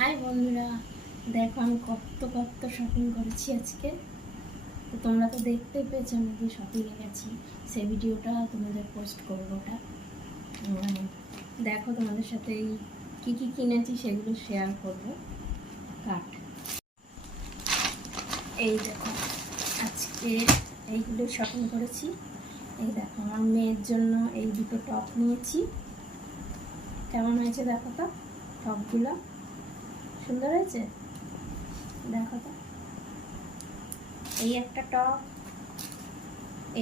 High বন্ধুরা, দেখো আমি কত শপিং করেছি আজকে। তো তোমরা তো দেখতেই পেয়েছো আমি যে শপিংয়ে গেছি, সেই ভিডিওটা তোমাদের পোস্ট করবো। ওটা দেখো, তোমাদের সাথে এই কী কী কিনেছি সেগুলো শেয়ার করবো। কাট এই দেখো, আজকে এইগুলো শপিং করেছি। এই দেখো, আমার মেয়ের জন্য এই দুটো টপ নিয়েছি। কেমন হয়েছে দেখো তো, টপগুলো সুন্দর হয়েছে, দেখো তো। এই একটা টপ,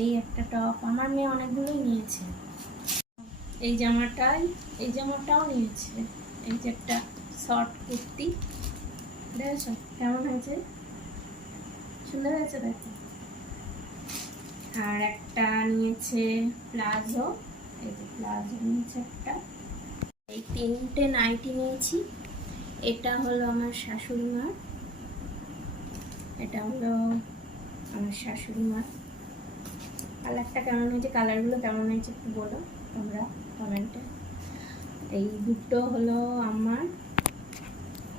এই একটা টপ, আমার মেয়ে অনেকগুলোই নিয়েছে। এই জামাটাও নিয়েছে। এই যে একটা শর্ট কুর্তি, দেখেছো কেমন হয়েছে, সুন্দর হয়েছে দেখো। আর একটা নিয়েছে প্লাজো, এই যে প্লাজো নিয়েছে একটা। এই তিনটে নাইটি নিয়েছি। এটা হলো আমার শাশুড়ি মার, এটা হলো আমার শাশুড়ি মার। কালারটা কেমন হয়েছে, কালারগুলো কেমন হয়েছে একটু বলো তোমরা কমেন্টে। এই দুটো হলো আমার,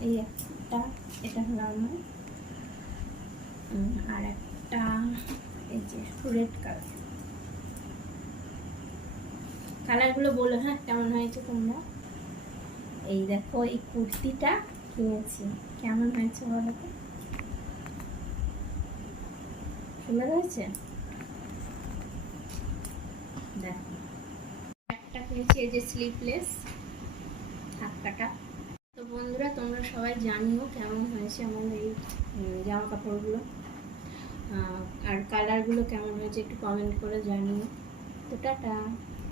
এই একটা, এটা হলো আমার, আর একটা এই যে রেড কালার। কালারগুলো বলো হ্যাঁ কেমন হয়েছে তোমরা। এই দেখো, এই কুর্তিটা কিনেছি, কেমন হয়েছে বলো তো, সুন্দর হয়েছে দেখো। একটা কিনেছি এই যে স্লিভলেস হাত কাটা। তো বন্ধুরা, তোমরা সবাই জানিও কেমন হয়েছে আমার এই জামা কাপড়গুলো, আর কালারগুলো কেমন হয়েছে একটু কমেন্ট করে জানিও। তো টাটা।